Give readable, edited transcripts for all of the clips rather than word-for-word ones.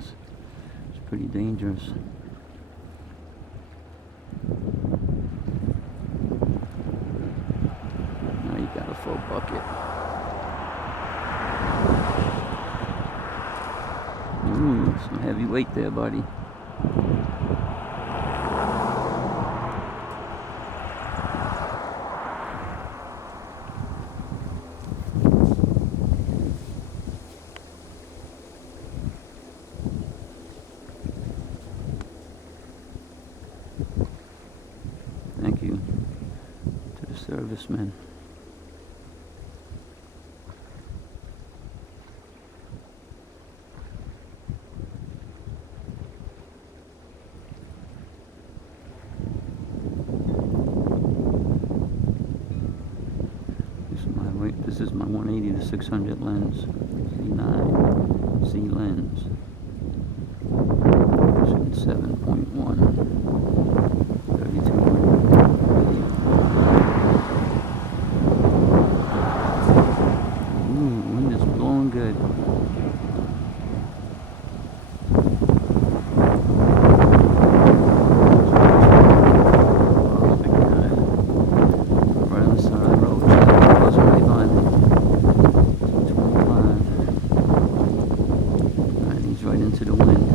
guess. It's pretty dangerous. Now you got a full bucket. Ooh, some heavy weight there, buddy. Thank you to the servicemen. This is my 180 to 600 lens, Z9 Z lens, 7.1, 32 video. Ooh, wind is blowing good. Right into the wind.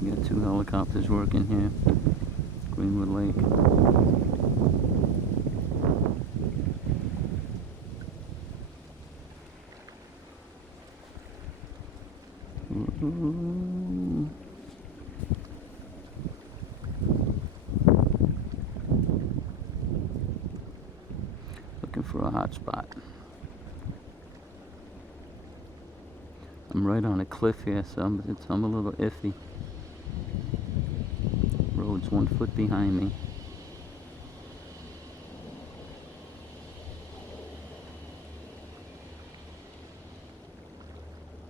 We got 2 helicopters working here, Greenwood Lake. Ooh. Looking for a hot spot. I'm right on a cliff here, so I'm a little iffy. Road's 1 foot behind me.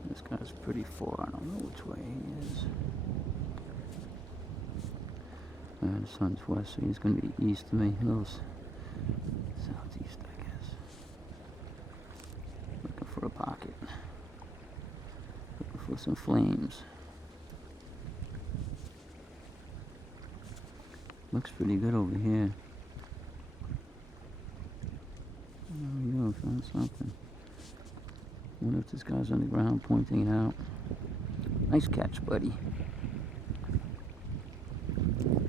This guy's pretty far. I don't know which way he is. The sun's west, so he's going to be east of me. He goes southeast, I guess. Looking for a pocket. Looking for some flames. Looks pretty good over here. There we go, found something. Wonder if this guy's on the ground pointing it out. Nice catch, buddy.